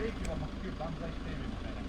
ブレーキがまっすぐ万歳しているみたいな。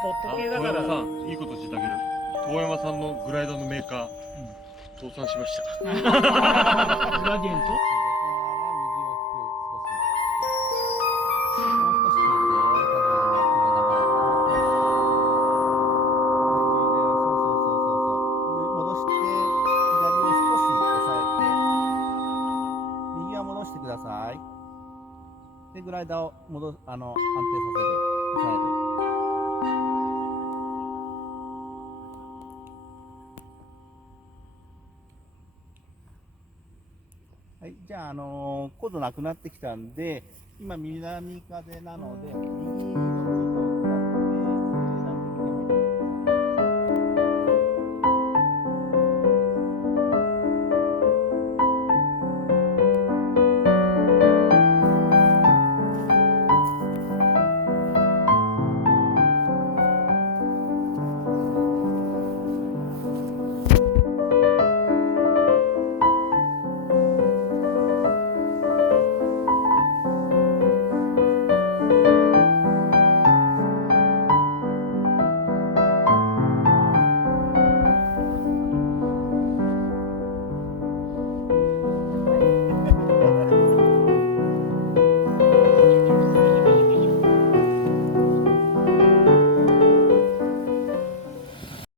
ポット系だから。遠山さん、いいことしてあげる。遠山さんのグライダーのメーカー、倒産しました。グラディエント。戻してください。で、グライダーを安定させる。抑える。はい、じゃあ、高度なくなってきたんで、今南風なので、右